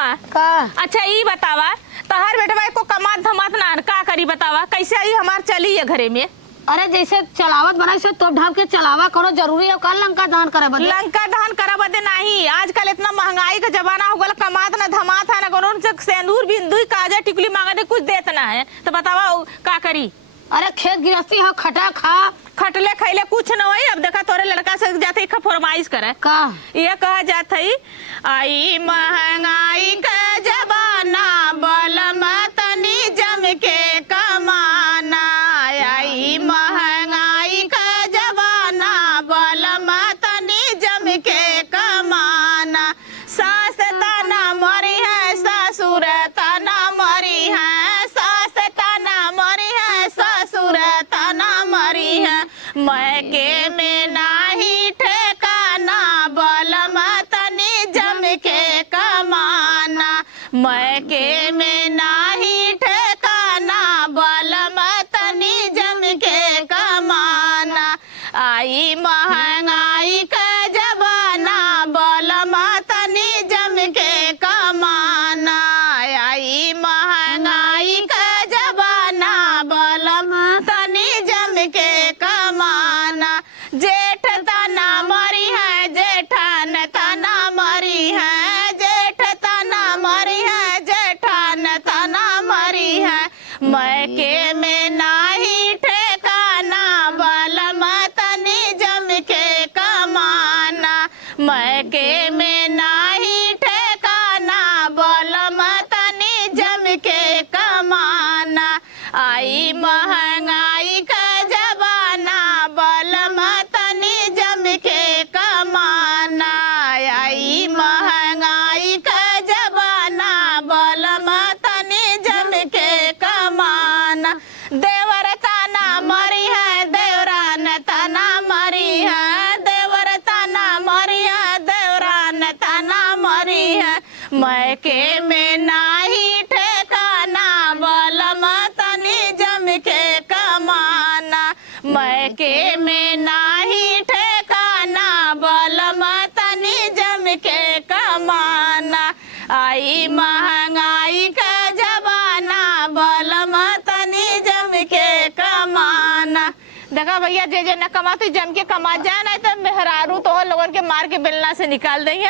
माँ का अच्छा ई बतावा तहार बेटवा को कमात धमात ना का करी बतावा कैसे आई हमार चली है घरे में। अरे जैसे चलावत बना से तो ढाप के चलावा करो जरूरी है का लंका दान करे बदे लंका दहन करा बदे नहीं आजकल इतना महंगाई का जमाना हो गया कमात ना धमात है ना कोनो सिंदूर बिंदु काजा टिकुली मांगे कुछ देत ना है तो बतावा का करी। अरे खेत गृहस्थी हो खटा खा खटले खैले कुछ न होई। अब देखा तोरे लड़का से जाते फरमाइश करे का ये कहा जात है आई महंगाई का जमाना बलम तनी जम के कमाना। आई महंगाई का जमाना बलम तनी जम के कमाना। सास तना मरी है ससुर तना मरी है सास तना मरी है ससुर तना मरी है। मैके में नाही ठेकाना बलम तनी जम के कमाना। मैके में नाही ठेकाना बलम तनी जम के कमाना। आई महंगाई का जमाना बलम तनी जम के कमाना। आई महंगाई का जमाना बलम तनी जम के कमाना। जेठ तना मरी है जेठान तना मरी है जेठ तना मरी है जेठान तना मरी है। मैके में नाही ठेकाना बलम तनी जम के कमाना। मैके में नाही ठेकाना बलम तनी जम के कमाना। आई महंगाई का जमाना बलम तनी जम के कमाना। आई महंगाई का जमाना बलम तनी जम के कमाना। देवर तना मरी है देवरान तना मरी है देवर तना मरी है देवरान तना मरी है। मैके में नाही ठेकाना बलम तनी जम के कमाना। मैके में नाही ठेकाना बलम तनी जम के कमाना। आई महंगाई का जमाना बलम तनी जम के कमाना। देखा भैया जे जे न कमाते जम के कमा जाए ना तो मेहरारू तो लोगन के मार के बेलना से निकाल देंगे।